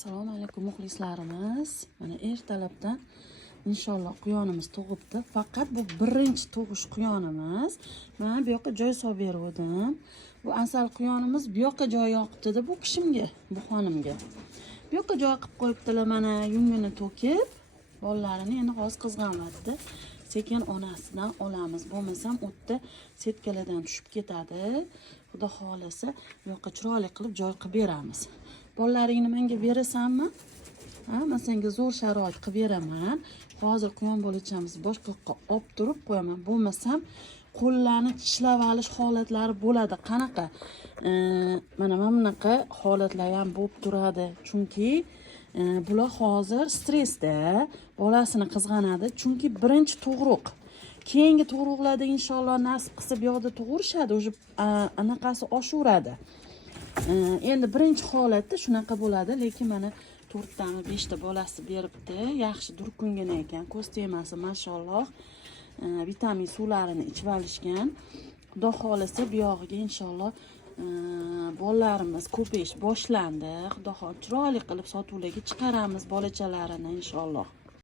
Assalomu alaykum muxlislarimiz. Mana ertalabdan inshaalloh quyonimiz tug'ibdi. Faqat bu birinchi tug'ish quyonimiz. Men bu yoqqa joy solib berdim. Bu asal quyonimiz bu yoqqa joy yoqdi bu kishimga, bu xonimga. Bu yoqqa joy qilib qo'yibdilar, mana yungini to'kib, bolalarini endi hozir qizg'anadi. Sekin onasidan olamiz. Bo'lmasam o'tda setkalardan tushib ketadi. Xudo xolasa bu yoqqa chiroyli qilib joy qilib beramiz. Bolalaringni menga berasanmi? Men senga zo'r sharoit qilib beraman. Hozir quyon bo'lachamiz boshqa yoqqa olib turib qo'yaman. Bo'lmasam qo'llarni tishlab olish holatlari bo'ladi. Qanaqa? Mana bunaqa holatlar ham bo'lib turadi. Chunki bular hozir stressda, bolasini qizg'anadi. Chunki birinchi tug'ruq. Keyingi tug'ruqlarda inshaalloh nasib qilsa bu yoqda tug'irishadi, o'sha anaqasi oshaveradi. Endi birinchi holatda shunaqa bo'ladi, lekin mana 4 tami 5 ta bolasi beribdi. Yaxshi durkungina ekan, ko'z tegmasi mashalloh. Vitamin suvlarini ichib olishgan. Xudo xolasa bu yog'iga inshaalloh bolalarimiz ko'payish boshlandi. Xudo xolasa chiroyli qilib sotuvlarga chiqaramiz bolachalarini inshaalloh.